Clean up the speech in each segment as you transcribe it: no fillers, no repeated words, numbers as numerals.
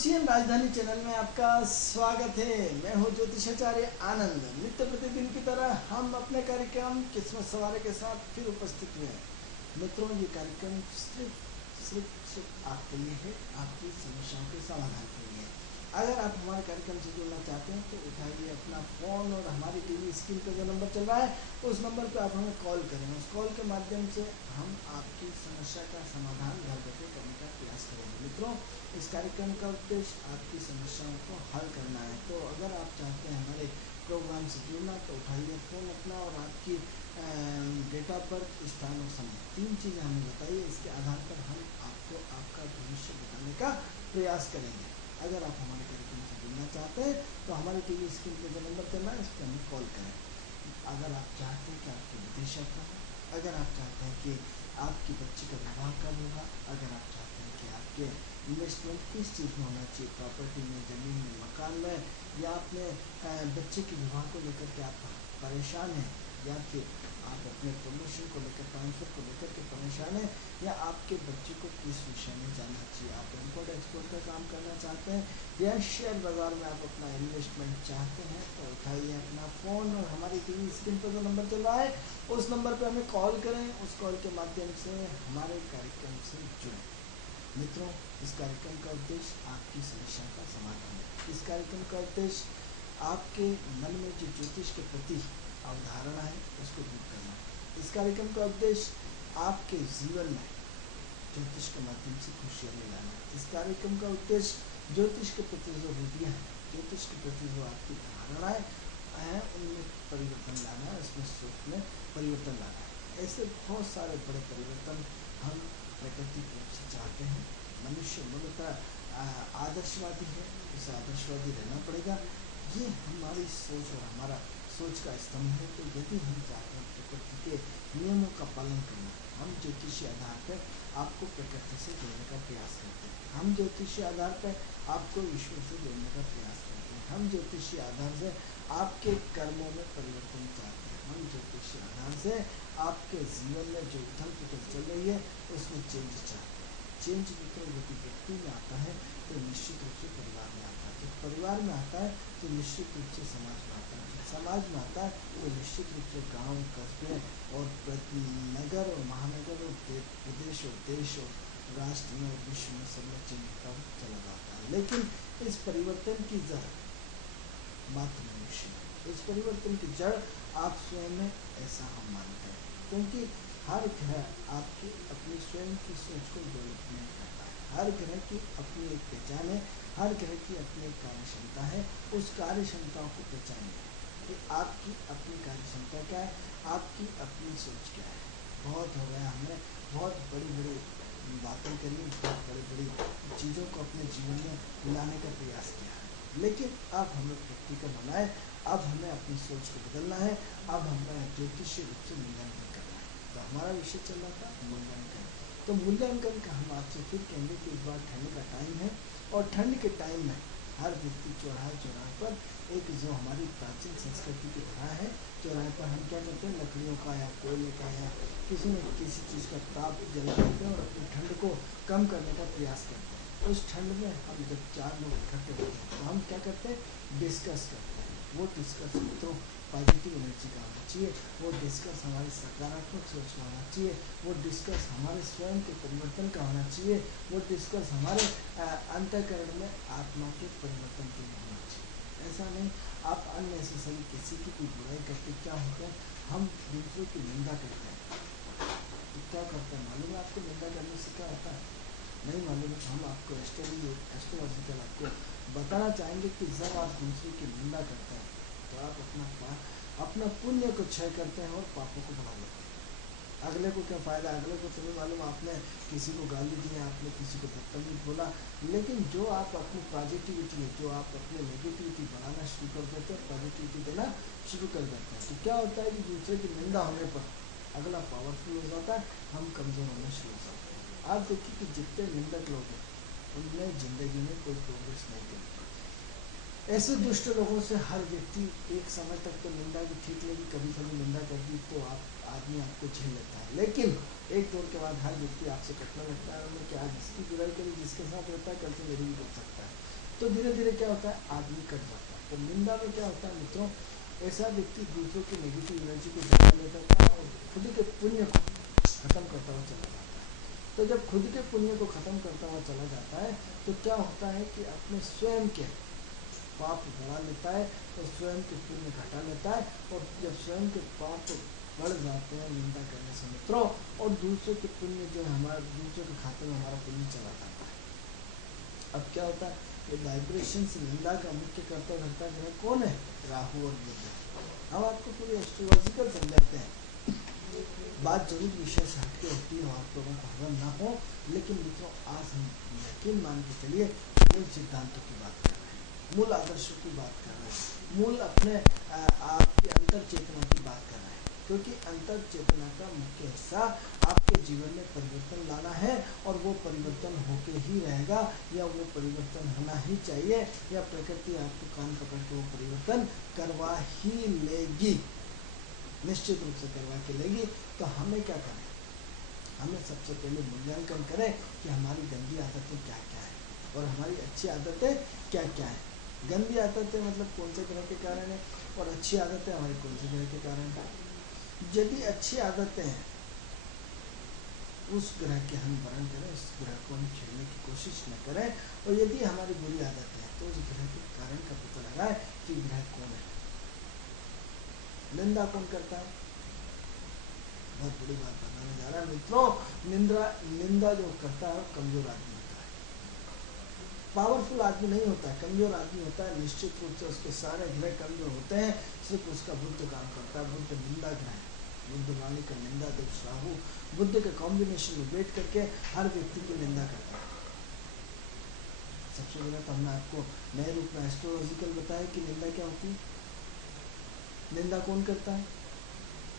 ज्योतिषीयन राजधानी चैनल में आपका स्वागत है। मैं हूँ ज्योतिषाचार्य आनंद। नित्य प्रतिदिन की तरह हम अपने कार्यक्रम किस्मत सवारे के साथ फिर उपस्थित हुए हैं। मित्रों, ये कार्यक्रम सिर्फ आपके लिए है, आपकी समस्याओं के समाधान के लिए। अगर आप हमारे कार्यक्रम से जुड़ना चाहते हैं तो उठाइए अपना फ़ोन और हमारी टीवी स्क्रीन पर जो नंबर चल रहा है उस नंबर पर आप हमें कॉल करें। उस कॉल के माध्यम से हम आपकी समस्या का समाधान घर बैठे करने का प्रयास करेंगे। मित्रों, इस कार्यक्रम का उद्देश्य आपकी समस्याओं को हल करना है। तो अगर आप चाहते हैं हमारे प्रोग्राम से जुड़ना तो उठाइए फ़ोन अपना और आपकी डेट ऑफ बर्थ, स्थान और समय, 3 चीज़ें हमें बताइए। इसके आधार पर हम आपको आपका भविष्य बताने का प्रयास करेंगे। अगर आप हमारे कार्यक्रम से जुड़ना चाहते हैं तो हमारे टीवी स्क्रीन पर जो नंबर चल रहा है इस पर हमें कॉल करें। अगर आप चाहते हैं कि आपकी विदेश यात्रा हो, अगर आप चाहते हैं कि आपकी बच्ची का विवाह कब होगा, अगर आप चाहते हैं कि आपके इन्वेस्टमेंट किस चीज़ में होना चाहिए, प्रॉपर्टी में, ज़मीन में, मकान में, या अपने बच्चे के विवाह को लेकर के आप परेशान हैं, या फिर आप अपने प्रमोशन को लेकर, ट्रांसफर को लेकर के परेशान हैं, या आपके बच्चे को किस विषय में जानना चाहिए, आप इम्पोर्ट एक्सपोर्ट का काम करना चाहते हैं, या शेयर बाज़ार में आप अपना इन्वेस्टमेंट चाहते हैं, तो उठाइए अपना फ़ोन और हमारी टीवी स्क्रीन पर जो नंबर चल रहा है उस नंबर पर हमें कॉल करें। उस कॉल के माध्यम से हमारे कार्यक्रम से जुड़ें। मित्रों, इस कार्यक्रम का उद्देश्य आपकी समस्या का समाधान है। इस कार्यक्रम का उद्देश्य आपके मन में जो ज्योतिष के प्रति अवधारणा है उसको दूर करना है। इस कार्यक्रम का उद्देश्य आपके जीवन में ज्योतिष के माध्यम से खुशियाँ लाना है। इस कार्यक्रम का उद्देश्य ज्योतिष के प्रति जो रूढ़ियाँ हैं, ज्योतिष के प्रति जो आपकी धारणाएँ हैं उनमें परिवर्तन लाना है, उसमें सोच में परिवर्तन लाना है। ऐसे बहुत सारे बड़े परिवर्तन हम प्राकृतिक रूप से चाहते हैं। मनुष्य मूलतः आदर्शवादी है, उसे आदर्शवादी रहना पड़ेगा। ये हमारी सोच और हमारा सोच का स्तंभ है। तो यदि हम चाहते हैं प्रकृति के नियमों का पालन करना, हम ज्योतिषीय आधार पर आपको प्रकृति से जोड़ने का प्रयास करते हैं। हम ज्योतिषीय आधार पर आपको ईश्वर से जोड़ने का प्रयास करते हैं। हम ज्योतिषीय आधार से आपके कर्मों में परिवर्तन चाहते हैं। हम ज्योतिषीय आधार से आपके जीवन में जो उथल पुथल चल रही है उसमें चेंज चाहते हैं। चेंज मित्रों यदि व्यक्ति में आता है तो निश्चित रूप से परिवार में आता है। जब परिवार में आता है तो निश्चित रूप से समाज में आता है। समाज में आता है तो निश्चित रूप से गांव, कस्बे और नगर और महानगर और प्रदेश और देश और राष्ट्र में और विश्व में सब में चेंज होता चला जाता है। लेकिन इस परिवर्तन की जड़ मात्र मनुष्य है। इस परिवर्तन की जड़ आप स्वयं में, ऐसा हम मानते हैं। क्योंकि हर ग्रह आपकी अपनी स्वयं की सोच को डेवलपमेंट करता है। हर ग्रह की अपनी एक पहचान है, हर ग्रह की अपनी एक कार्य क्षमता है। उस कार्य क्षमताओं को पहचानिए कि आपकी अपनी कार्य क्षमता क्या है, आपकी अपनी सोच क्या है। बहुत हो गया, हमने बहुत बड़ी बड़ी बातें करी, बहुत बड़ी बड़ी चीज़ों को अपने जीवन में लाने का प्रयास किया है, लेकिन अब हमें प्रैक्टिकल होना है। अब हमें अपनी सोच को बदलना है। अब हमें ज्योतिषीय रूप से मूल्यांकन करना है। तो हमारा विषय चल रहा था मूल्यांकन। तो मूल्यांकन का हम आपसे फिर कहेंगे कि इस बार ठंड का टाइम है, और ठंड के टाइम में हर व्यक्ति चौराहे चौराहे पर एक जो हमारी प्राचीन संस्कृति की तरह है, चौराहे पर हम क्या करते हैं, लकड़ियों का या कोयले का या किसी न किसी चीज़ का ताप जला देते हैं और अपनी ठंड को कम करने का प्रयास करते हैं। उस ठंड में हम जब 4 लोग इकट्ठे होते हैं तो हम क्या करते हैं, डिस्कस करते हैं। वो डिस्कस तो पॉजिटिव एनर्जी का होना चाहिए, वो डिस्कस हमारी सकारात्मक सोच का होना चाहिए, वो डिस्कस हमारे स्वयं के परिवर्तन का होना चाहिए, वो डिस्कस हमारे अंतःकरण में आत्मा के परिवर्तन के लिए होना चाहिए। ऐसा नहीं आप अननेसेसरी किसी की कोई बुराई करके क्या होता है, हम दूसरों की निंदा करते हैं। तो क्या करते हैं मालूम है आपको, निंदा करने से क्या होता है नहीं मालूम है। हम आपको एस्ट्रोलॉजिकल आपको बताना चाहेंगे कि जब आप दूसरे की निंदा करते हैं तो आप अपना पुण्य को क्षय करते हैं और पापों को बढ़ा देते हैं। अगले को क्या फ़ायदा, अगले को तुम्हें मालूम, आपने किसी को गाली दी, आपने किसी को बदतमीज बोला, लेकिन जो आप अपनी पॉजिटिविटी है, जो आप अपनी नेगेटिविटी बढ़ाना शुरू कर देते हैं, पॉजिटिविटी देना शुरू कर देते हैं, तो क्या होता है कि दूसरे की निंदा होने पर अगला पावरफुल हो जाता है, हम कमज़ोर होना शुरू हो जाते हैं। आप देखिए कि जितने निंदक लोग हैं उनने ज़िंदगी में कोई प्रोग्रेस नहीं करी। ऐसे दुष्ट लोगों से हर व्यक्ति एक समय तक तो निंदा भी ठीक लगी, कभी कभी निंदा कर दी तो आदमी आपको झेल लेता है, लेकिन एक दौर के बाद हर व्यक्ति आपसे कटने लगता है। उन्होंने क्या जिसकी बुराई करी, जिसके साथ रहता है, कल तो मेरी भी कर सकता है। तो धीरे धीरे क्या होता है, आदमी कट जाता है। तो निंदा में क्या होता है मित्रों, ऐसा व्यक्ति दूसरों की नेगेटिव एनर्जी को जमा लेता है और खुद के पुण्य को खत्म करता हुआ चला जाता है। तो जब खुद के पुण्य को खत्म करता हुआ चला जाता है तो क्या होता है कि अपने स्वयं के पाप बढ़ा लेता है और स्वयं के पुण्य घटा लेता है। और जब स्वयं के पाप बढ़ जाते हैं निंदा करने से मित्रों, और दूसरे के पुण्य जो है हमारे दूसरे के खाते में हमारा पुण्य चला जाता है। अब क्या होता है, ये वाइब्रेशन से निंदा का मुख्य करता धरता ग्रह कौन है, राहु और बुध। हम आपको पूरी एस्ट्रोलॉजिकल समझाते हैं, बात जरूर विषय से हटके होती है और आप लोगों को हजम ना हो, लेकिन मित्रों आज हम यकीन मान के चलिए मूल सिद्धांतों की बात कर रहे हैं, मूल आदर्शों की बात कर रहे हैं, मूल अपने आपकी अंतर चेतना की बात कर रहे हैं। क्योंकि अंतर चेतना का मुख्य हिस्सा आपके जीवन में परिवर्तन लाना है और वो परिवर्तन होके ही रहेगा, या वो परिवर्तन होना ही चाहिए, या प्रकृति आपको कान पकड़ के वो परिवर्तन करवा ही लेगी, निश्चित रूप से करवा के लेगी। तो हमें क्या करें, हमें सबसे पहले मूल्यांकन करें कि हमारी गंदी आदतें क्या क्या है और हमारी अच्छी आदतें क्या क्या है। गंदी आदतें मतलब कौन से ग्रह के कारण है, और अच्छी आदतें हमारी कौन से ग्रह के कारण है। यदि अच्छी आदतें हैं उस ग्रह के हम वर्ण करें, उस ग्रह को हम छेड़ने की कोशिश न करें, और यदि हमारी बुरी आदतें हैं तो उस ग्रह के कारण का पता लगाए कि ग्रह कौन है। निंदा कौन करता है, बहुत बड़ी बात बताने जा रहा है मित्रों। निंदा जो करता है कमजोर आदमी होता है, पावरफुल आदमी नहीं होता है, कमजोर आदमी होता है। निश्चित रूप से उसके सारे ग्रह कमजोर होते हैं, सिर्फ उसका बुध काम करता है। बुध निंदा ग्रह है, बुध वाणी का निंदा दोष राहु बुद्ध के कॉम्बिनेशन में बैठ करके हर व्यक्ति की निंदा करता है। सबसे पहले तो हमने आपको नए रूप में एस्ट्रोलॉजिकल बताया कि निंदा क्या होती है, निंदा कौन करता है,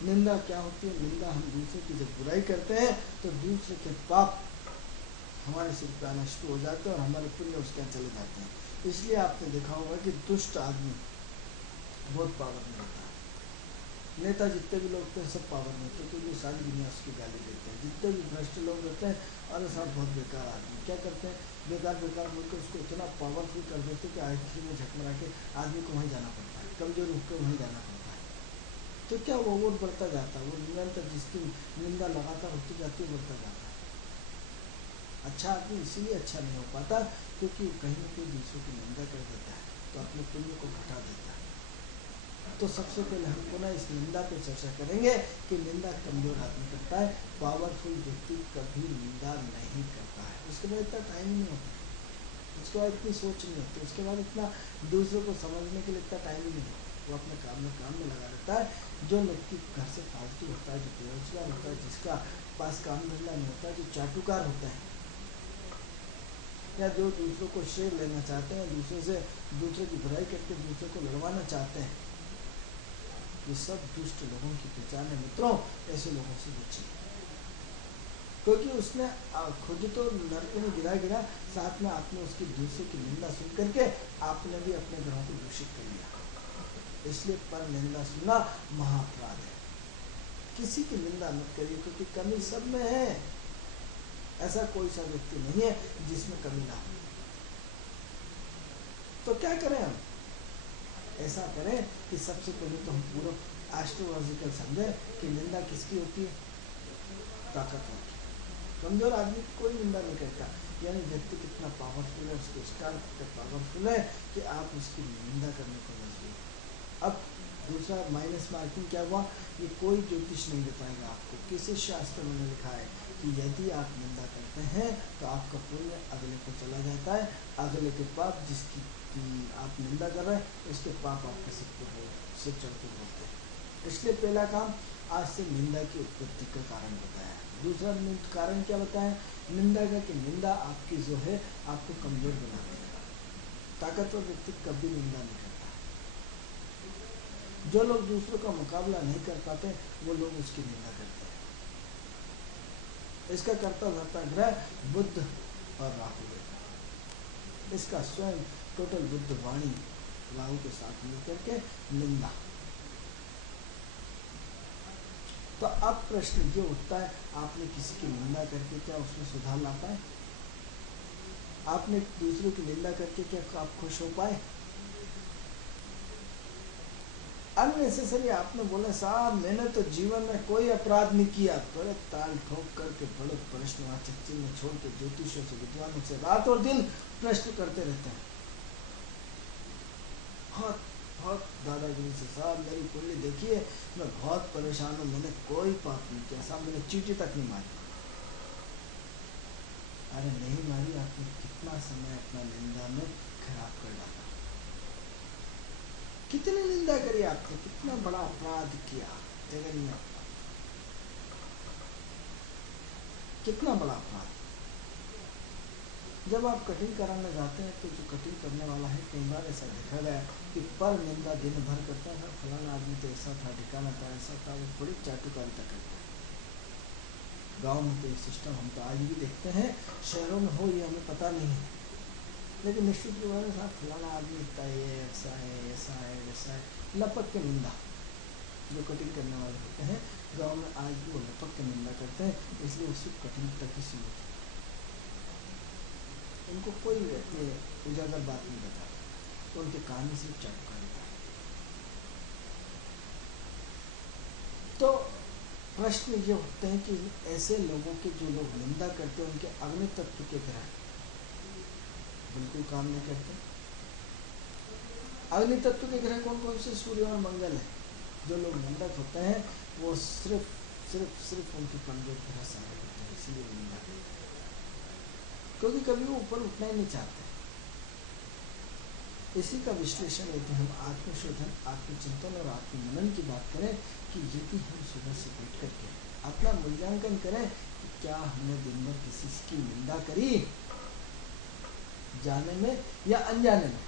निंदा क्या होती है। निंदा हम दूसरे की जब बुराई करते हैं तो दूसरे के पाप हमारे सिर पे आना शुरू हो जाते हैं और हमारे पुण्य उसके चले जाते हैं। इसलिए आपने देखा होगा कि दुष्ट आदमी बहुत पावर में होता है। नेता जितने भी लोग थे सब पावर में होते, क्योंकि सारी दुनिया उसकी गाली देते हैं। जितने भी भ्रष्ट लोग होते हैं, अरे साहब बहुत बेकार आदमी, क्या करते हैं, बेकार बेकार बोलकर उसको इतना पावरफुल कर देते हैं कि आखिर में झकमरा के आदमी को वहीं जाना पड़ता है, कमजोर होकर वहीं जाना पड़ता है। तो क्या वो वोट बढ़ता जाता है, वो निरंतर जिसकी निंदा लगातार होती जाती है बढ़ता जाता है। अच्छा आदमी इसीलिए अच्छा नहीं हो पाता क्योंकि वो कहीं ना कहीं दूसरों की निंदा कर देता है, तो अपने पुण्य को घटा देता है। तो सबसे पहले हम पुनः इस निंदा पे चर्चा करेंगे कि निंदा कमजोर आदमी करता है, पावरफुल व्यक्ति कभी निंदा नहीं करता है। उसके बाद इतना टाइम नहीं होता, उसके बाद इतनी सोच नहीं होती, उसके बाद इतना दूसरों को समझने के लिए इतना टाइम ही नहीं होता। वो अपने काम में लगा रहता है। जो व्यक्ति घर से फालतू होता है, जो बेरोजगार होता है, जिसका पास काम धंधा नहीं होता, जो चाटुकार होता है, या जो दूसरों को श्रेय लेना चाहते हैं, दूसरे की बुराई करके दूसरे को लड़वाना चाहते हैं, ये सब दुष्ट लोगों की पहचान है मित्रों। ऐसे लोगों से बचिए, क्योंकि उसने खुद तो नरक में गिरा, साथ में आपने उसकी दूसरे की निंदा सुन करके आपने भी अपने ग्रहों को दूषित कर लिया। इसलिए पर निंदा सुनना महाअपराध है। किसी की निंदा मत करिए, क्योंकि कमी सब में है। ऐसा कोई सा व्यक्ति नहीं है जिसमें कमी ना हो। तो क्या करें हम, ऐसा करें कि सबसे पहले तो हम पूरा एस्ट्रोलॉजिकल समझे कि निंदा किसकी होती है, ताकतवर की। कमजोर आदमी की कोई निंदा नहीं करता, यानी व्यक्ति कितना पावरफुल है, उसके स्टार कितना पावरफुल है कि आप उसकी निंदा करने को मजबूर। अब दूसरा माइनस मार्किंग क्या हुआ, ये कोई ज्योतिष नहीं बताएगा आपको। किसी शास्त्र में लिखा है कि यदि आप निंदा करते हैं तो आपका पुण्य अगले को चला जाता है, अगले के पाप जिसकी आप निंदा कर रहे हैं उसके पाप आपके सिर चढ़ के बोलते हैं। इसलिए पहला काम आज से निंदा की उत्पत्ति का कारण बताया। दूसरा कारण क्या बताया, निंदा का कि निंदा आपकी जो है आपको कमजोर बनाती है। ताकतवर व्यक्ति कभी निंदा नहीं करता। जो लोग दूसरों का मुकाबला नहीं कर पाते वो लोग उसकी निंदा करते हैं। इसका कर्ता धर्ता ग्रह बुध और राहु है। इसका स्वयं टोटल बुध वाणी राहु के साथ मिलकर के निंदा। तो अब प्रश्न जो उठता है, आपने किसी की निंदा करके क्या उसमें सुधार ला पाए? आपने दूसरों की निंदा करके क्या आप खुश हो पाए? अननेसेसरी आपने बोला साहब मैंने तो जीवन में कोई अपराध नहीं किया, बड़े ताल ठोक करके बड़े प्रश्नवाचक चिन्ह छोड़ के ज्योतिषों से विद्वानों से रात और दिन प्रश्न करते रहते हैं। बहुत बहुत दादागिरी से साहब मेरी कुंडली देखिए, मैं बहुत परेशान हूँ, मैंने कोई पाप नहीं किया साहब, मैंने चींटी तक नहीं मारी। अरे नहीं मारी, आपने कितना समय अपना निंदा में खराब कर डाला, कितनी निंदा करी आपने, कितना बड़ा अपराध किया जगन्य, कितना बड़ा अपराध। जब आप कटिंग कराने जाते हैं तो जो कटिंग करने वाला है, कई बार ऐसा देखा गया कि पर निंदा दिन भर करता है, फलाना आदमी तो ऐसा था, ठिकाना था, ऐसा था, वो बड़ी चाटुकारिता करता है। गांव में तो ये सिस्टम हम तो आज भी देखते हैं, शहरों में हो ये हमें पता नहीं है, लेकिन निश्चित रूप से साथ फलाना आदमी इतना ये ऐसा है, ऐसा है, वैसा है, लपक के निंदा। जो कटिंग करने वाले होते हैं गांव में आज भी वो लपक के निंदा करते हैं, इसलिए वो सिर्फ कटिंग तक ही सीमित है, उनको कोई अपने उजागर बात नहीं बताता, तो उनके कान में सिर्फ चाटुकारिता है। तो प्रश्न ये होते हैं कि ऐसे लोगों के, जो लोग निंदा करते हैं, उनके अग्नि तत्व के ग्रह बिल्कुल काम नहीं करते। अग्नि तत्व के ग्रह कौन कौन से? सूर्य और मंगल है। जो लोग निंदक होते हैं वो सिर्फ सिर्फ सिर्फ उनके कमजोर ग्रह सारे होते हैं, इसीलिए निंदा करते हैं, क्योंकि कभी वो ऊपर उठना ही नहीं चाहते। इसी का विश्लेषण यदि हम आत्मशोधन, आत्मचिंतन और आत्ममनन की बात करें कि यदि हम सुबह से बैठ करके अपना मूल्यांकन करें कि क्या हमने दिन भर किसी की निंदा करी, जाने में या अनजाने में।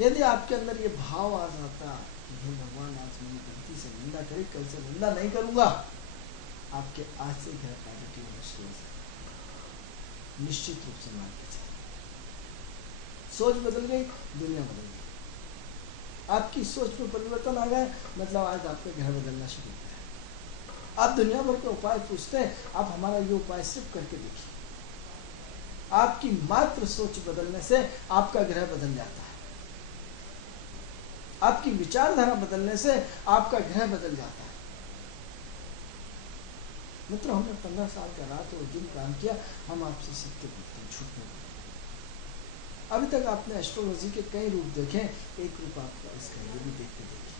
यदि आपके अंदर ये भाव आ जाता कि हे भगवान आज मैंने गलती से निंदा करी, कल से निंदा नहीं करूंगा, आपके आज से ग्रह पॉजिटिव होना शुरू हो जाए, निश्चित रूप से मान के चलिए। सोच बदल गई, दुनिया बदल गई। आपकी सोच में परिवर्तन आ गया, मतलब आज आपका ग्रह बदलना शुरू हो गया। आप दुनिया भर के उपाय पूछते हैं, आप हमारा ये उपाय सिर्फ करके देखिए, आपकी मात्र सोच बदलने से आपका ग्रह बदल जाता है, आपकी विचारधारा बदलने से आपका ग्रह बदल जाता है। मित्रों, हमने 15 साल का रात और दिन काम किया, हम आपसे सत्य बोलते हैं, झूठ नहीं बोलते। अभी तक आपने एस्ट्रोलॉजी के कई रूप देखे, एक रूप आपका इसका ये भी देख के देखिए।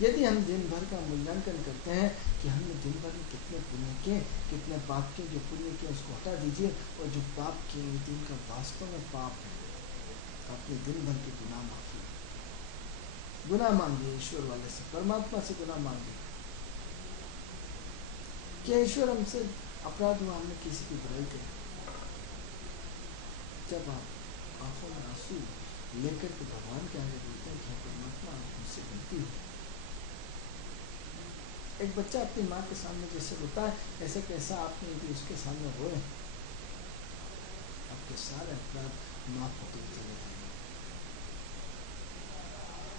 यदि हम दिन भर का मूल्यांकन करते हैं कि हमने दिन भर में कितने पुण्य किए, कितने पाप किए, जो पुण्य किए उसको हटा दीजिए, और जो पाप किए वो दिन का वास्तव में पाप है, अपने दिन भर के गुनाह माफी, गुनाह मांगिए ईश्वर वाले से, परमात्मा से गुनाह मांगिए। क्या ईश्वर हमसे अपराध हुआ, हमने किसी की बुराई करी, जब आप आंखों में आंसू लेकर के भगवान के आगे बोलते हैं कि परमात्मा मुझसे गलती हुई। एक बच्चा अपनी माँ के सामने जैसे रोता है, ऐसे कैसा आपने यदि उसके सामने रोए, आपके सारे अपराध माफ होते चले जाएंगे।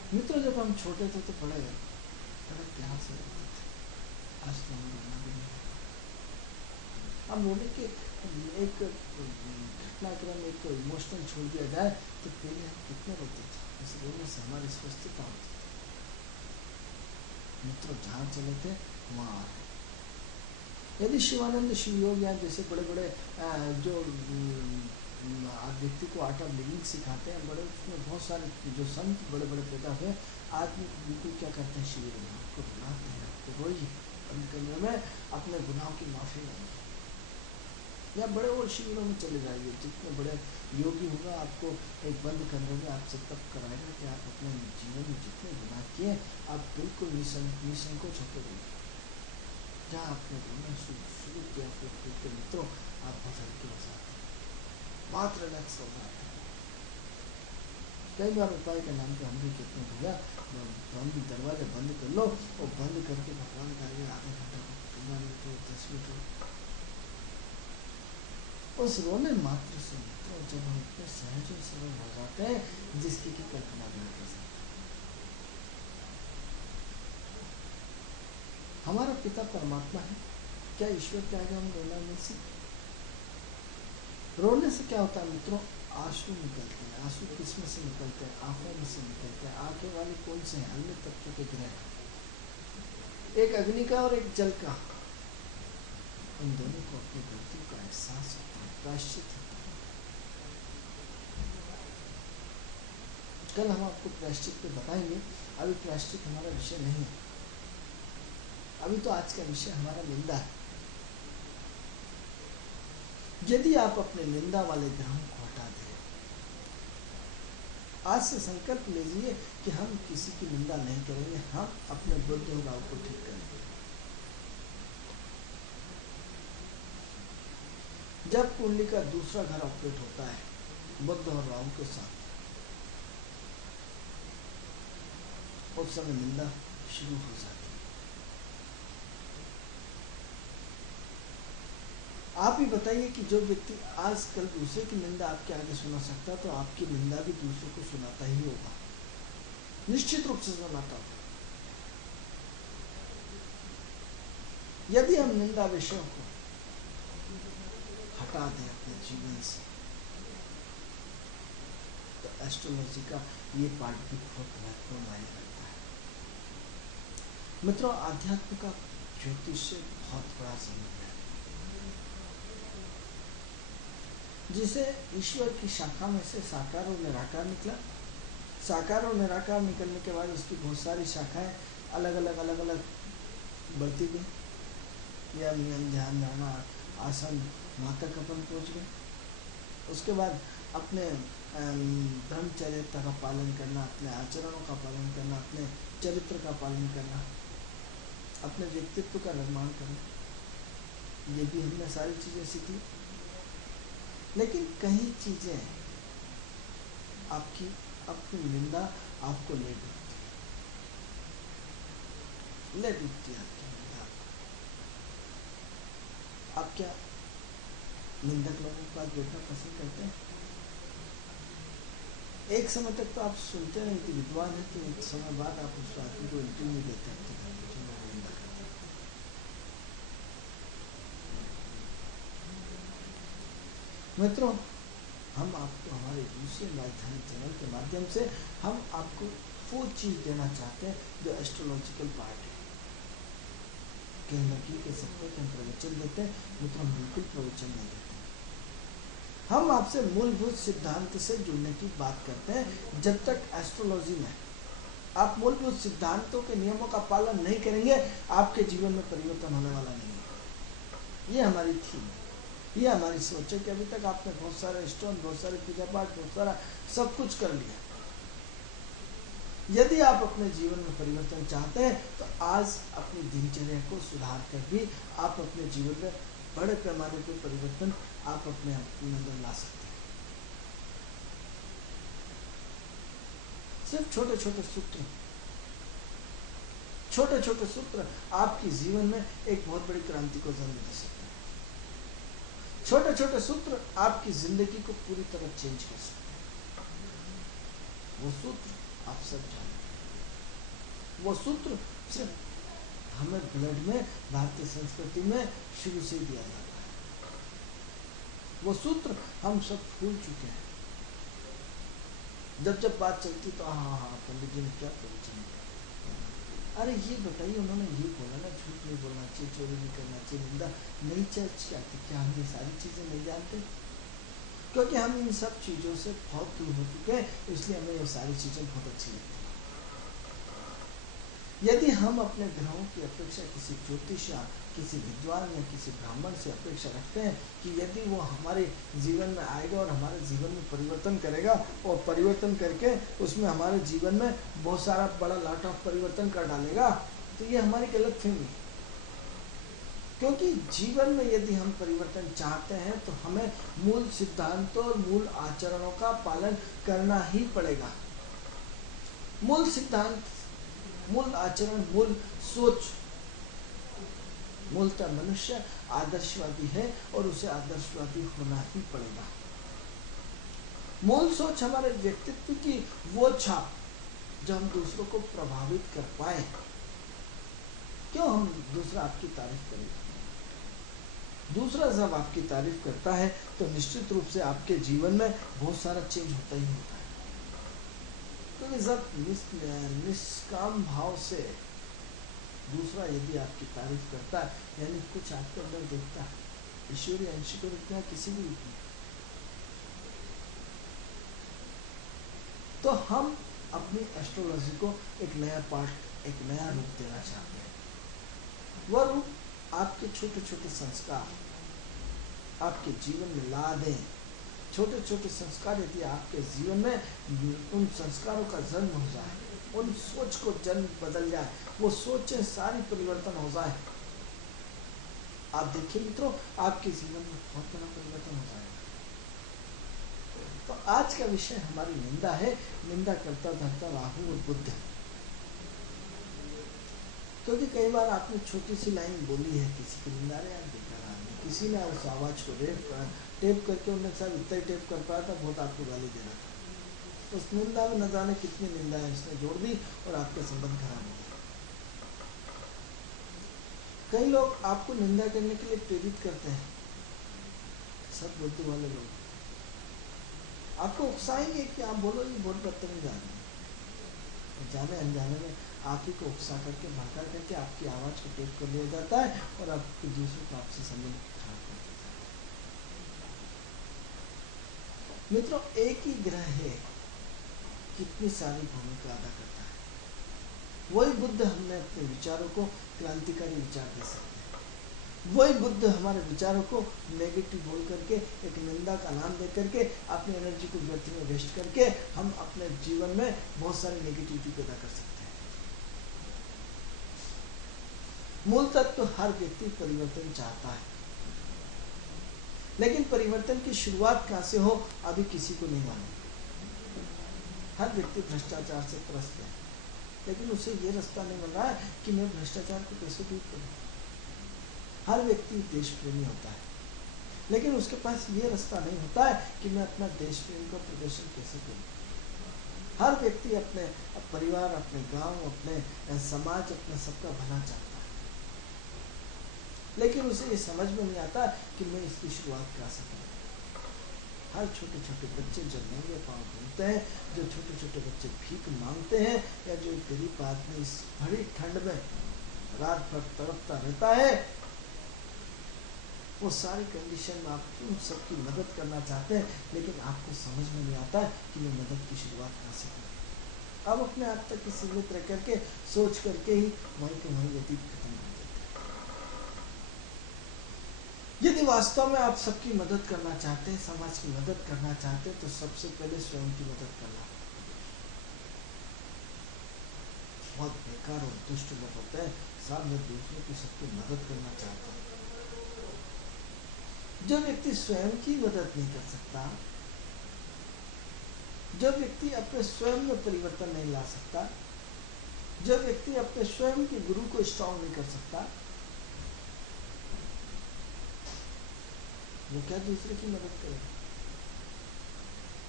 मित्रों, जब हम छोटे थे तो बड़े प्यार से रहते थे, आज तो हम रोना भी नहीं होता। हम रोने के एक घटनाक्रम, एक इमोशनल छोड़ दिया जाए तो पहले हम कितने रोते थे, इस रोने से हमारी स्वस्थता होती थी। मित्रों, जहाँ चले थे वहाँ आ रहे। यदि शिवानंद शिवयोग या जैसे बड़े बड़े जो व्यक्ति को आर्ट ऑफ लिविंग सिखाते हैं, बड़े उसमें बहुत सारे जो संत बड़े बड़े पैदा हुए, आदमी बिल्कुल क्या करते हैं, शिविर में आपको बुलाते हैं, आपको रोइए, बंद कमरे में अपने गुनाहों की माफ़ी मांगिए, या बड़े और शिविरों में चले जाइए। जितने बड़े योगी होगा आपको एक बंद कमरे में आपसे तब कराएगा कि आप अपने जीवन में जितने गुनाह किए आप बिल्कुल निसंकोच होकर बोलिए। जहाँ आपने रोना शुरू किया फिर के मित्रों, आप बहुत हल्के हो जाते हैं, बहुत रिलैक्स हो जाते हैं। कई बार उपाय के नाम पे हम भी कहते हैं भैया हम दरवाजा बंद कर लो, और बंद करके भगवान का आगे आधे घंटे 15 मिनट हो 10 मिनट हो, उस रोने मात्र से मित्रों जब हम इतने सहज और सरल हो जाते हैं जिसकी की कल्पना भी नहीं कर सकते। हमारा पिता परमात्मा है, क्या ईश्वर के आगे हम रोना नहीं सीखे? रोने से क्या होता है मित्रों? आंसू निकलते हैं। आंसू किसमें से निकलते हैं? आंखों में से निकलते हैं। आंखें वाले कौन से हैं? अन्य तत्व के ग्रह, एक अग्नि का और एक जल का। उन दोनों को अपनी गलतियों का एहसास होता है, प्रायश्चित होता है। कल हम आपको प्रायश्चित पे बताएंगे, अभी प्रायश्चित हमारा विषय नहीं है। अभी तो आज का विषय हमारा निंदा है। यदि आप अपने निंदा वाले ग्रहों को हटा दें, आज से संकल्प लीजिए कि हम किसी की निंदा नहीं करेंगे, हम अपने बुद्धि और भाव को ठीक करेंगे। जब कुंडली का दूसरा घर ऑपरेट होता है बुध और राहु के साथ, उस समय निंदा शुरू हो जाती है। आप ही बताइए कि जो व्यक्ति आजकल दूसरे की निंदा आपके आगे सुना सकता है, तो आपकी निंदा भी दूसरों को सुनाता ही होगा, निश्चित रूप से सुनाता होगा। यदि हम निंदा विषयों को हटा दें अपने जीवन से, तो एस्ट्रोलॉजी का ये पार्ट भी बहुत महत्वपूर्ण मायने रखता है। मित्रों, आध्यात्म का ज्योतिष से बहुत बड़ा संबंध है, जिसे ईश्वर की शाखा में से साकार और निराकार निकला। साकार और निराकार निकलने के बाद उसकी बहुत सारी शाखाएं अलग अलग बढ़ती गई। यम नियम ध्यान धारणा आसन वहाँ तक अपन पहुँच गए। उसके बाद अपने ब्रह्मचर्यता का पालन करना, अपने आचरणों का पालन करना, अपने चरित्र का पालन करना, अपने व्यक्तित्व का निर्माण करना, ये भी हमने सारी चीज़ें सीखी। लेकिन कई चीज़ें आपकी अपनी निंदा आपको ले डूबती है आपकी निंदा। आप क्या निंदक लोगों के पास बैठना पसंद करते हैं? एक समय तक तो आप सुनते नहीं कि विद्वान है, कि एक समय बाद आप उस आदमी को इंटरव्यू देते हैं कि निंदा करते हैं। मित्रों, हम आपको हमारे दूसरे राजधानी चैनल के माध्यम से हम आपको वो चीज़ देना चाहते हैं जो एस्ट्रोलॉजिकल पार्ट है। केंद्र के सत्य के हम प्रवचन देते हैं, मित्रों हम बिल्कुल प्रवचन नहीं देते। हम आपसे मूलभूत सिद्धांत से जुड़ने की बात करते हैं। जब तक एस्ट्रोलॉजी में आप मूलभूत सिद्धांतों के नियमों का पालन नहीं करेंगे, आपके जीवन में परिवर्तन होने वाला नहीं है। ये हमारी थीम है, ये हमारी सोच है कि अभी तक आपने बहुत सारे स्टोन, बहुत सारे पूजा पाठ, बहुत सारा सब कुछ कर लिया। यदि आप अपने जीवन में परिवर्तन चाहते हैं, तो आज अपनी दिनचर्या को सुधार कर भी आप अपने जीवन में बड़े पैमाने पर परिवर्तन आप अपने अंदर ला सकते हैं। सिर्फ छोटे छोटे सूत्र आपके जीवन में एक बहुत बड़ी क्रांति को जन्म दे सकते हैं। छोटे छोटे सूत्र आपकी जिंदगी को पूरी तरह चेंज कर सकते हैं। वो सूत्र आप सब जानते हैं। वो सूत्र सिर्फ हमें ब्लड में, भारतीय संस्कृति में शुरू से दिया जाता है। वो सूत्र हम सब भूल चुके हैं। जब बात चलती तो हाँ पंडित जी ने क्या प्रवचन दिया, अरे ये बताइए उन्होंने ये बोला ना, झूठ नहीं बोलना चाहिए, चोरी नहीं करना चाहिए, निंदा नहीं चाहिए। क्या हम ये सारी चीज़ें नहीं जानते? क्योंकि हम इन सब चीज़ों से बहुत दूर हो चुके हैं, इसलिए हमें ये सारी चीज़ें बहुत अच्छी लगती हैं। यदि हम अपने ग्रहों की अपेक्षा किसी ज्योतिष या किसी विद्वान या किसी ब्राह्मण से अपेक्षा रखते हैं कि यदि वो हमारे जीवन में आएगा और हमारे जीवन में परिवर्तन करेगा और परिवर्तन करके उसमें हमारे जीवन में बहुत सारा बड़ा लॉट ऑफ परिवर्तन कर डालेगा, तो ये हमारी गलतफहमी है। क्योंकि जीवन में यदि हम परिवर्तन चाहते हैं तो हमें मूल सिद्धांतों और मूल आचरणों का पालन करना ही पड़ेगा। मूल सिद्धांत, मूल आचरण, मूल सोच। मूलतः मनुष्य आदर्शवादी है और उसे आदर्शवादी होना ही पड़ेगा। मूल सोच हमारे व्यक्तित्व की वो छाप जो हम दूसरों को प्रभावित कर पाए। क्यों हम दूसरा आपकी तारीफ करेगा? दूसरा जब आपकी तारीफ करता है तो निश्चित रूप से आपके जीवन में बहुत सारा चेंज होता ही होता है। क्योंकि जब निष्काम भाव से दूसरा यदि आपकी तारीफ करता है, यानी कुछ आपके अंदर देखता है, ईश्वरीय अंश को देखता है किसी भी रूप में, तो हम अपनी एस्ट्रोलॉजी को एक नया पार्ट, एक नया रूप देना चाहते हैं। वह रूप आपके छोटे छोटे संस्कार आपके जीवन में ला दें। छोटे छोटे संस्कार यदि आपके जीवन में उन संस्कारों का जन्म हो जाए, उन सोच को जन्म बदल जाए, वो सोचें सारी परिवर्तन हो जाए, आप देखिए मित्रों आपके जीवन में बहुत बड़ा परिवर्तन हो जाएगा। तो आज का विषय हमारी निंदा है, निंदा करता धरता राहु और बुध। क्योंकि कई बार आपने छोटी सी लाइन बोली है, किसी की निंदा रे आप बेकार आदमी, किसी ने उस आवाज को टेप करके उन्हें साहब इतना ही टेप कर पाया था, बहुत आपको गाली दे रहा था। उस निंदा में न जाने कितनी निंदा है उसने जोड़ दी और आपके संबंध खराब हो गए। कई लोग आपको निंदा करने के लिए प्रेरित करते हैं, सब बुद्धि वाले लोग आपको उकसाएंगे कि आप बोलो ये बहुत बदतमीज आदमी है। जाने अनजाने में आप ही को उकसा करके भड़का करके आपकी आवाज को टेप कर लिया जाता है और आपके दूसरों को आपसे संबंध खराब कर देता है। मित्रों एक ही ग्रह है, कितनी सारी भूमिका अदा करता है। वही बुद्ध हमने अपने विचारों को क्रांतिकारी विचार दे सकते हैं। वही बुद्ध हमारे विचारों को नेगेटिव बोल करके, एक निंदा का नाम दे करके, अपनी एनर्जी को व्यर्थ में वेस्ट करके हम अपने जीवन में बहुत सारी नेगेटिविटी पैदा कर सकते हैं। मूल तत्व तो हर व्यक्ति परिवर्तन चाहता है, लेकिन परिवर्तन की शुरुआत कहां से हो अभी किसी को नहीं मालूम। हर व्यक्ति भ्रष्टाचार से त्रस्त है, लेकिन उसे ये रास्ता नहीं मिल रहा है कि मैं भ्रष्टाचार को कैसे दूर करूं। हर व्यक्ति देश प्रेमी होता है, लेकिन उसके पास ये रास्ता नहीं होता है कि मैं अपना देश प्रेम का प्रदर्शन कैसे करूं। हर व्यक्ति अपने परिवार, अपने गांव, अपने समाज, अपने सबका भला चाहता है, लेकिन उसे ये समझ में नहीं आता कि मैं इसकी शुरुआत कर सकूं। हर छोटे छोटे बच्चे जो नंगे पांव घूमते हैं, जो छोटे छोटे बच्चे भीख मांगते हैं, या जो गरीब आदमी इस भरी ठंड में रात भर तड़पता रहता है, वो सारी कंडीशन में आप उन सबकी मदद करना चाहते हैं, लेकिन आपको समझ में नहीं आता है कि मैं मदद की शुरुआत कहाँ से करूं। अब अपने आप तक ही सीमित रह करके सोच करके ही वहीं के वहीं व्यतीत खत्म कर देते हैं। यदि वास्तव में आप सबकी मदद करना चाहते हैं, समाज की मदद करना चाहते हैं, तो सबसे पहले स्वयं की मदद करना। बहुत बेकार और दुष्ट लोग होते हैं, साहब मैं दूसरों की सबकी मदद करना चाहता हूँ। जो व्यक्ति स्वयं की मदद नहीं कर सकता, जो व्यक्ति अपने स्वयं में परिवर्तन नहीं ला सकता, जो व्यक्ति अपने स्वयं के गुरु को स्ट्रॉन्ग नहीं कर सकता, वो क्या दूसरे की मदद करेगा।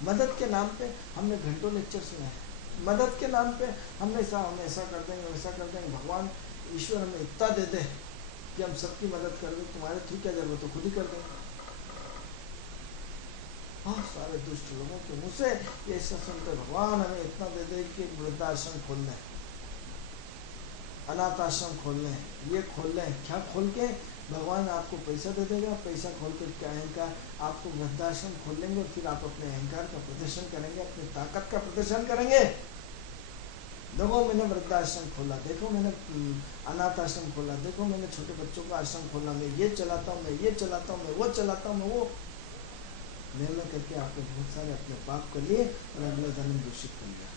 मदद के नाम पे हमने घंटों लेक्चर सुना है। मदद के नाम पे हम ऐसा कर देंगे, वैसा कर देंगे। भगवान ईश्वर हमें इतना दे दे कि हम सबकी मदद कर दें, तुम्हारे थ्रू क्या जरूरत तो खुद ही कर देंगे। बहुत सारे दुष्ट लोगों के मुंह से ये सब सुनते, भगवान हमें इतना दे दे कि वृद्धाश्रम खोल लें, अनाथ आश्रम खोल लें, ये खोल लें। क्या खोल के? भगवान आपको पैसा दे देगा, पैसा खोल कर क्या अहंकार, आपको वृद्धाश्रम खोल लेंगे और फिर आप अपने अहंकार का प्रदर्शन करेंगे, अपनी ताकत का प्रदर्शन करेंगे। देखो मैंने वृद्धाश्रम खोला, देखो मैंने अनाथ आश्रम खोला, देखो मैंने छोटे बच्चों का आश्रम खोला, मैं ये चलाता हूँ, मैं ये चलाता हूँ, मैं वो चलाता हूँ, मैं वो निर्णय करके आपने बहुत सारे अपने पाप कर लिए और अगला जन्म दूषित कर लिया।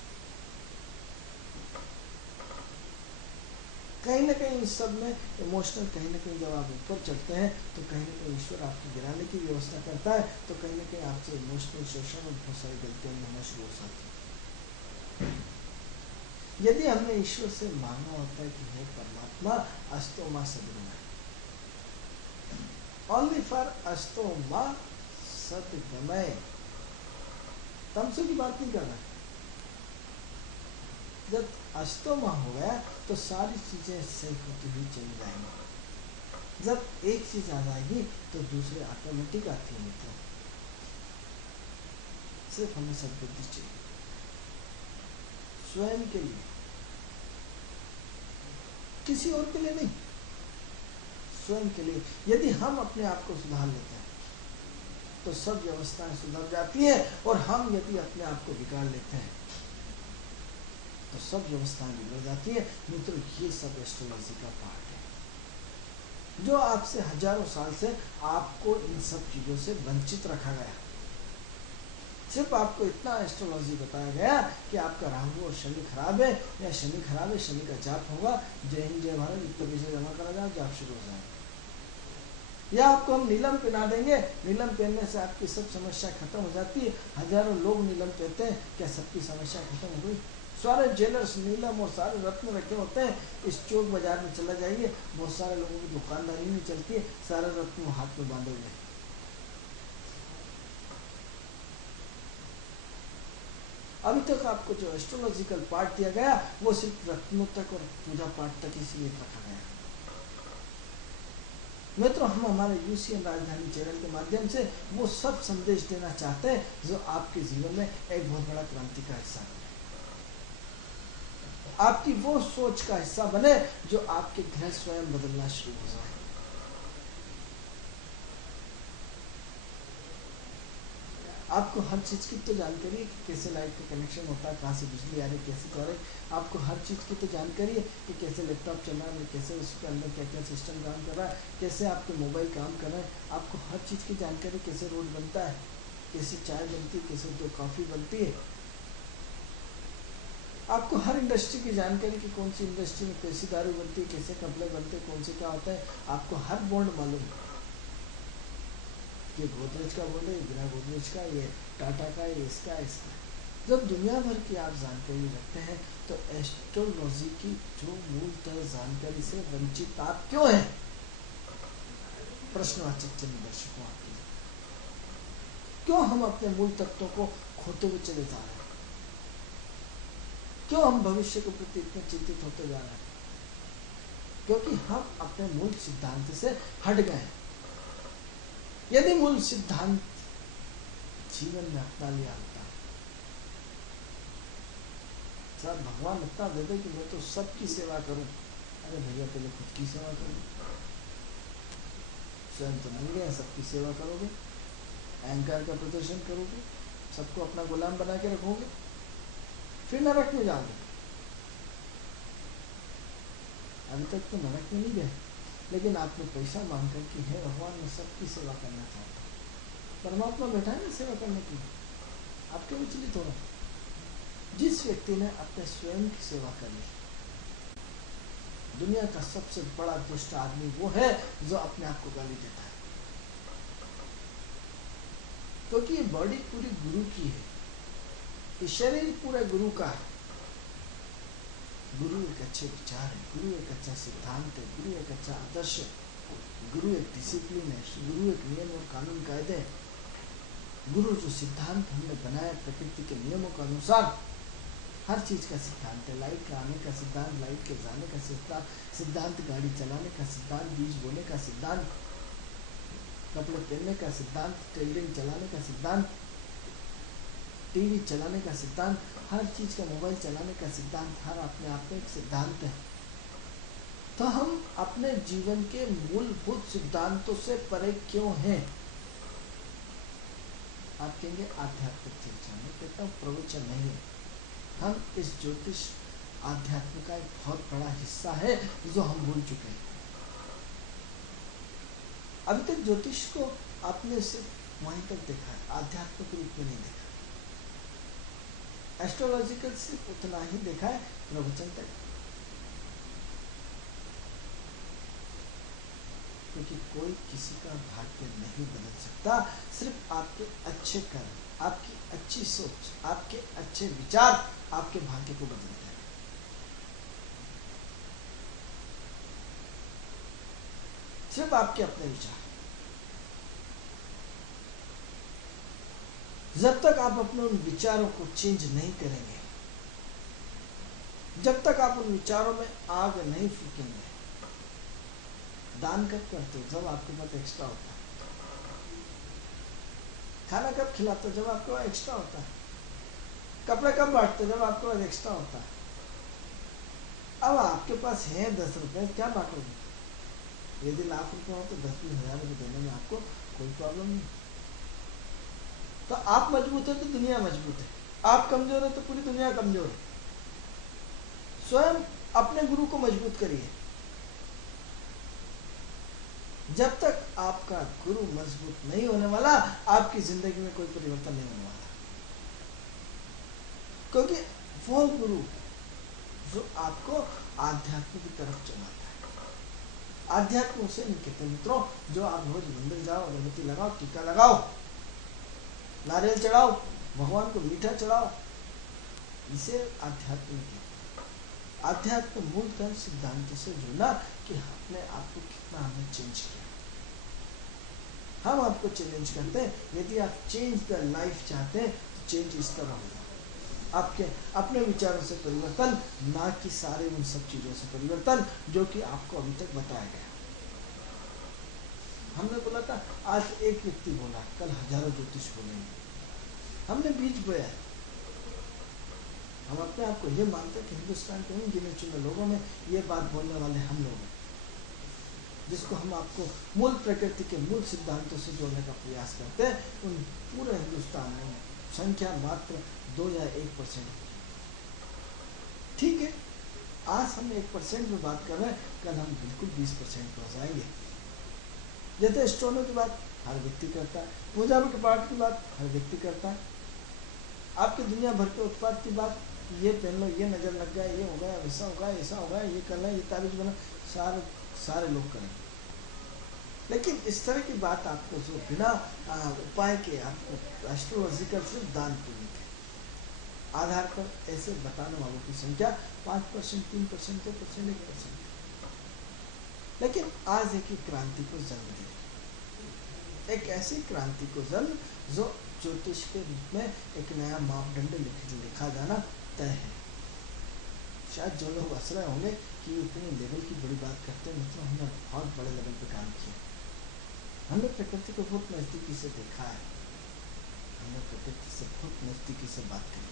कहीं ना कहीं इस सब में इमोशनल, कहीं ना कहीं जब आप ऊपर चढ़ते हैं तो कहीं ना कहीं ईश्वर आपको गिराने की व्यवस्था करता है, तो कहीं ना कहीं आपसे इमोशनल शोषण और बहुत सारी गलतियां होना शुरू हो जाती है। यदि हमने ईश्वर से मांगना होता है कि हे परमात्मा अस्तो मां सद्गमय, ओनली फॉर अस्तो मां सद्गमय, तमसु की बात नहीं कर रहा। जब अस्तो मां हो गया तो सारी चीजें सही होती हुई चली जाएंगी। जब एक चीज आ जाएगी तो दूसरे ऑटोमेटिक आती है मित्रों। सिर्फ हमें सद्बुद्धि चाहिए स्वयं के लिए, किसी और के लिए नहीं, स्वयं के लिए। यदि हम अपने आप को सुधार लेते हैं तो सब व्यवस्थाएं सुधर जाती है, और हम यदि अपने आप को बिगाड़ लेते हैं तो सब व्यवस्थाएं बिगड़ जाती है। मित्रों, ये सब एस्ट्रोलॉजी का पार्ट है, जो आपसे हजारों साल से आपको इन सब चीजों से वंचित रखा गया। सिर्फ आपको इतना एस्ट्रोलॉजी बताया गया कि आपका राहु और शनि खराब है, या शनि खराब है, शनि का जाप होगा, जय हिंद जय भारत, इतना पैसे जमा करा जाए, जाप शुरू हो जाए। या आपको हम नीलम पहना देंगे, नीलम पहनने से आपकी सब समस्या खत्म हो जाती है। हजारों लोग नीलम पहनते हैं, क्या सबकी समस्या खत्म हो गई? सारे ज्वेलर्स नीलम और सारे रत्न रखे होते हैं। इस चौक बाजार में चला जाइए, बहुत सारे लोगों की दुकानदारी नहीं चलती है, सारे रत्न हाथ में बांधे हुए। अभी तक आपको जो एस्ट्रोलॉजिकल पार्ट दिया गया वो सिर्फ रत्नों तक और पूजा पाठ तक ही सीमित रखा गया। मित्रों, हम हमारे यूसीएन राजधानी चैनल के माध्यम से वो सब संदेश देना चाहते हैं जो आपके जीवन में एक बहुत बड़ा क्रांति का हिस्सा बने, आपकी वो सोच का हिस्सा बने जो आपके घर स्वयं बदलना शुरू हो जाए। आपको हर चीज़ की तो जानकारी है कि कैसे लाइट का कनेक्शन होता है, कहाँ से बिजली आ रही, कैसे कर रही, आपको हर चीज़ की तो जानकारी है कि कैसे लैपटॉप चल रहा है, कैसे उसके अंदर क्या क्या सिस्टम काम कर रहा है, कैसे आपके मोबाइल काम कर रहा है। आपको हर चीज़ की जानकारी, कैसे रोड बनता है, कैसे चाय बनती है, कैसे दो कॉफ़ी बनती है। आपको हर इंडस्ट्री की जानकारी कि कौन सी इंडस्ट्री में कैसी दारू बनती है, कैसे कपड़े बनते हैं, कौन से क्या होता है। आपको हर बॉन्ड मालूम है, ये गोदरेज का बॉन्ड है, बिना गोदरेज का, ये टाटा का, ये इसका। जब दुनिया भर की आप जानकारी रखते हैं तो एस्ट्रोलॉजी की जो मूलतः जानकारी से वंचित आप क्यों हैं? प्रश्नवाचक चिन्ह दर्शकों आपके लिए, क्यों हम अपने मूल तत्वों को खोते हुए चले जा रहे हैं? क्यों हम भविष्य के प्रति इतने चिंतित होते जा रहे हैं? क्योंकि हम अपने मूल सिद्धांत से हट गए हैं। यदि मूल सिद्धांत जीवन में अपना लिया होता, सर भगवान इतना दे दे कि मैं तो सबकी सेवा करूं। अरे भैया, पहले खुद की सेवा करोगे, स्वयं तो नहीं गए, सबकी सेवा करोगे, अहंकार का प्रदर्शन करोगे, सबको अपना गुलाम बना के रखोगे, फिर नरक में जाओगे। अभी तक तो नरक में नहीं गए, लेकिन आपने पैसा मांग कर कि हे भगवान, मैं सबकी सेवा करना चाहता हूँ। परमात्मा बैठा है ना सेवा करने के लिए, आपके विचलित हो रहा। जिस व्यक्ति ने अपने स्वयं की सेवा कर ली, दुनिया का सबसे बड़ा दुष्ट आदमी वो है जो अपने आप को गाली देता है। क्योंकि ये बॉडी पूरी गुरु की है, ये शरीर पूरा गुरु का है। गुरु एक अच्छे विचार है, गुरु एक अच्छा सिद्धांत है, गुरु एक अच्छा आदर्श है, गुरु एक डिसिप्लिन है, गुरु एक नियम और कानून कायदे है। गुरु जो सिद्धांत हमने बनाया प्रकृति के नियमों के अनुसार, हर चीज का सिद्धांत है। लाइट का आने का सिद्धांत, लाइट के जाने का सिद्धांत, गाड़ी चलाने का सिद्धांत, बीज बोने का सिद्धांत, कपड़े पहनने का सिद्धांत, टेलरिंग चलाने का सिद्धांत, टीवी चलाने का सिद्धांत, हर चीज का, मोबाइल चलाने का सिद्धांत, हर अपने आप में एक सिद्धांत है। तो हम अपने जीवन के मूलभूत सिद्धांतों से परे क्यों हैं? आप कहेंगे आध्यात्मिक चर्चा में, कहता हूँ प्रवचन नहीं है। हम इस ज्योतिष आध्यात्म का एक बहुत बड़ा हिस्सा है जो हम भूल चुके हैं। अभी तक ज्योतिष को आपने सिर्फ वहीं तक देखा है, आध्यात्मिक रूप में नहीं देखा। एस्ट्रोलॉजिकल सिर्फ उतना ही देखा है, प्रवचन तक। क्योंकि कोई किसी का भाग्य नहीं बदल सकता, सिर्फ आपके अच्छे कर्म, आपकी अच्छी सोच, आपके अच्छे विचार आपके भाग्य को बदलते हैं। सिर्फ आपके अपने विचार। जब तक आप अपने उन विचारों को चेंज नहीं करेंगे, जब तक आप उन विचारों में आग नहीं फूकेंगे, दान कब करते हो? जब आपके पास एक्स्ट्रा होता है। खाना कब खिलाते हो? जब आपके पास एक्स्ट्रा होता है। कपड़े कब बांटते हो? जब आपके पास एक्स्ट्रा होता है। अब आपके पास है 10 रुपए, क्या बांटोगे? यदि लाख रुपए हो तो 10-20 हजार रुपये देने में आपको कोई प्रॉब्लम नहीं। तो आप मजबूत है तो दुनिया मजबूत है, आप कमजोर है तो पूरी दुनिया कमजोर है। स्वयं अपने गुरु को मजबूत करिए। जब तक आपका गुरु मजबूत नहीं होने वाला, आपकी जिंदगी में कोई परिवर्तन नहीं होने वाला। क्योंकि वो गुरु जो आपको आध्यात्म की तरफ चलाता है। आध्यात्म उसे नहीं कहते मित्रों जो आप रोज मंदिर जाओ, अगरबत्ती लगाओ, टीका लगाओ, नारियल चढ़ाओ, भगवान को मीठा चढ़ाओ, इसे आध्यात्म नहीं कहते। आध्यात्म मूल धर्म सिद्धांत से जुड़ना कि अपने आप को कितना हमने चेंज किया। हम आपको चैलेंज करते हैं, यदि आप चेंज द लाइफ चाहते हैं तो चेंज इस तरह होगा, आपके अपने विचारों से परिवर्तन, ना कि सारे उन सब चीजों से परिवर्तन जो कि आपको अभी तक बताया गया। हमने बोला था आज एक व्यक्ति बोला, कल हजारों ज्योतिष बोलेंगे। हमने बीज बोया है। हम अपने आप को ये मानते हैं कि हिंदुस्तान के उन गिने चुने लोगों में ये बात बोलने वाले हम लोग हैं, जिसको हम आपको मूल प्रकृति के मूल सिद्धांतों से जोड़ने का प्रयास करते हैं। उन पूरे हिंदुस्तान में संख्या मात्र 2 या 1%। ठीक है, आज हम 1% में बात कर रहे हैं, कल हम बिल्कुल 20% पर जाएंगे। जैसे स्टोनों की बात हर व्यक्ति करता है, पूजा के पाठ की बात हर व्यक्ति करता है, आपकी दुनिया भर के उत्पाद की बात, ये पहन लो, ये नजर लग गया, ये हो गया, वैसा होगा, ऐसा होगा, ये करना, ये ताबीज बना, सारे लोग करेंगे। लेकिन इस तरह की बात आपको जो बिना उपाय के आपको एस्ट्रोलॉजिकल सिर्फ दान पुण्य के आधार पर ऐसे बताने वालों की संख्या 5%, 3%, 2%, 1%। लेकिन आज एक ही क्रांति को जन्म दी, एक ऐसी क्रांति को जन्म जो ज्योतिष के रूप में एक नया मापदंड लिखा जाना तय है। शायद जो लोग हंस रहे होंगे कि इतने लेवल की बड़ी बात करते हैं, मतलब हमने बहुत बड़े लेवल पे काम किया। हमने प्रकृति को बहुत नजदीकी से देखा है, हमने प्रकृति से बहुत नजदीकी से बात करी।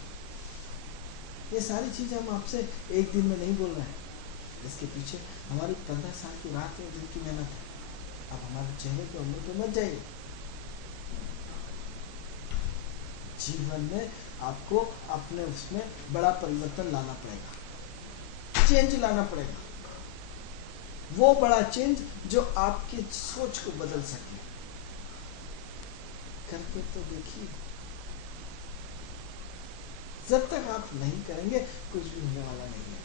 ये सारी चीजें हम आपसे एक दिन में नहीं बोल रहे हैं, इसके पीछे हमारी 15 साल की रात और दिन की मेहनत है। अब हमारे चेहरे के उम्र पे मत जाइए। जीवन में आपको अपने उसमें बड़ा परिवर्तन लाना पड़ेगा, चेंज लाना पड़ेगा, वो बड़ा चेंज जो आपकी सोच को बदल सके। करके तो देखिए, जब तक आप नहीं करेंगे कुछ भी होने वाला नहीं है।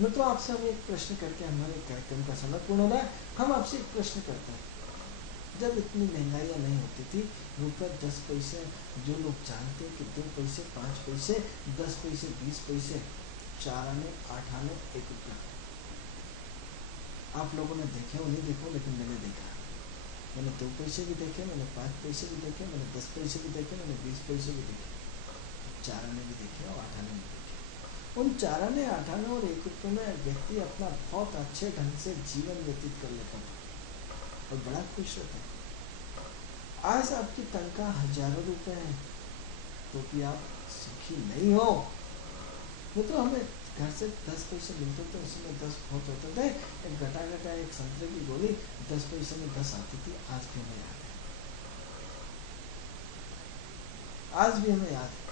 मित्रों, आपसे हम एक प्रश्न करके हमारे कार्यक्रम का समय पूर्ण हो रहा है। हम आपसे एक प्रश्न करते हैं, जब इतनी महंगाइयाँ नहीं होती थी, रुपये 10 पैसे, जो लोग जानते हैं कि 2 पैसे, 5 पैसे, 10 पैसे, 20 पैसे, 4 आने, 8 आने, 1 रुपया। आप लोगों ने देखे हो नहीं देखो, लेकिन मैंने देखा। मैंने 2 पैसे भी देखे, मैंने 5 पैसे भी देखे, मैंने 10 पैसे भी देखे, मैंने 20 पैसे भी देखे, 4 आने भी देखे और 8 आने भी देखे। उन 4 आने, 8 आने और 1 रुपये में व्यक्ति अपना बहुत अच्छे ढंग से जीवन व्यतीत कर लेता था और बड़ा खुश होता है। आज आपकी तनख्वाह हजारों रुपए है तो भी आप सुखी नहीं हो। मित्रों, हमें घर से 10 पैसे मिलते थे, उसमें 10 बहुत होते थे। एक घटा एक संतरे की गोली 10 पैसे में 10 आती थी। आज भी हमें याद है, आज भी हमें याद है।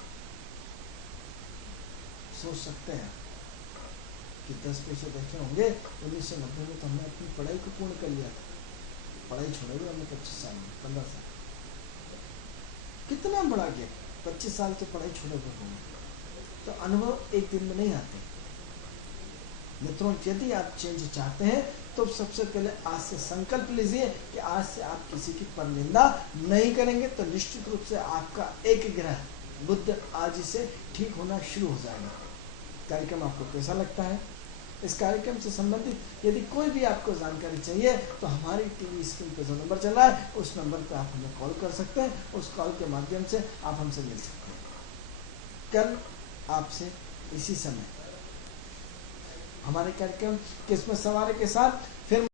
सोच सकते हैं कि 10 पैसे देखे होंगे 1990 में, तो हमने अपनी पढ़ाई को पूर्ण कर लिया था। पढ़ाई छोड़े हुए हमने 25 साल में, 15 साल, कितना बड़ा गैप। 25 साल की पढ़ाई छोड़े हुए होंगे, तो अनुभव एक दिन में नहीं आते। मित्रों, यदि आप चेंज चाहते हैं तो सबसे पहले आज से संकल्प लीजिए कि आज से आप किसी की परनिंदा नहीं करेंगे, तो निश्चित रूप से आपका एक ग्रह बुध आज से ठीक होना शुरू हो जाएगा। कार्यक्रम आपको कैसा लगता है? इस कार्यक्रम से संबंधित यदि कोई भी आपको जानकारी चाहिए तो हमारी टीवी स्क्रीन पर जो नंबर चल रहा है उस नंबर पर आप हमें कॉल कर सकते हैं। उस कॉल के माध्यम से आप हमसे मिल सकते हैं। कल आपसे इसी समय हमारे कार्यक्रम किस्मत सवारे के साथ फिर